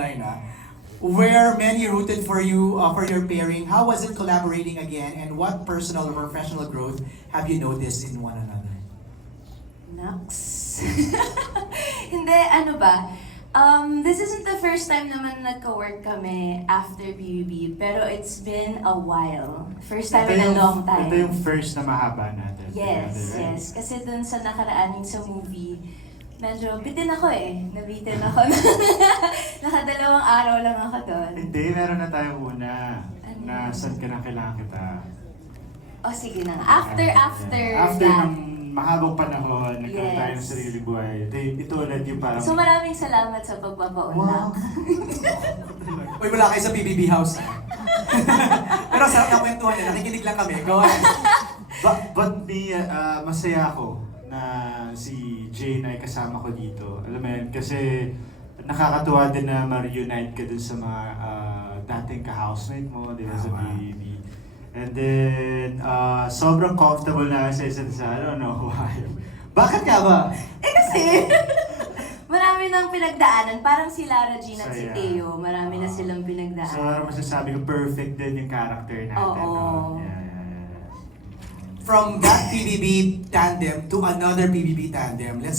online, where many rooted for you, for your pairing. How was it collaborating again, and what personal or professional growth have you noticed in one another? Naks. Hindi, ano ba? This isn't the first time naman nagka-work kami after BBB, pero it's been a while. First time in a long time. Ito yung first na mahaba natin. Yes, together, right? yes. Kasi dun sa nakaraan yung sa movie, medyo bitin ako eh. Nabitin ako. Nakadalawang araw lang ako doon. Hindi, meron na tayong una. Ano Na yun? saan ka na kailangan kita. O sige na. After After that. ng mahabang panahon, nagkaroon tayo ng Yes. sarili buhay. Ito ulit yung parang... So maraming salamat sa pagpapaunlak. Uy, wala kayo sa PBB house. Pero sarap na kwentuhan niya. Nakikinig lang kami. Go ahead. But me, masaya ako na si Jane ay kasama ko dito. Alam mo yun, kasi nakakatuwa din na ma-reunite ka dun sa mga dating ka-housemate mo, di ba, sa Tama. BBB. And then, sobrang comfortable na sa isa't isa. I don't know why. Bakit nga ba? Eh kasi, marami nang pinagdaanan. Parang si Lara Jean at si Saya. Teo. Marami na silang So, pinagdaanan. masasabi ko, perfect din yung character natin. Oo. no? Yeah. From that PBB tandem to another PBB tandem, let's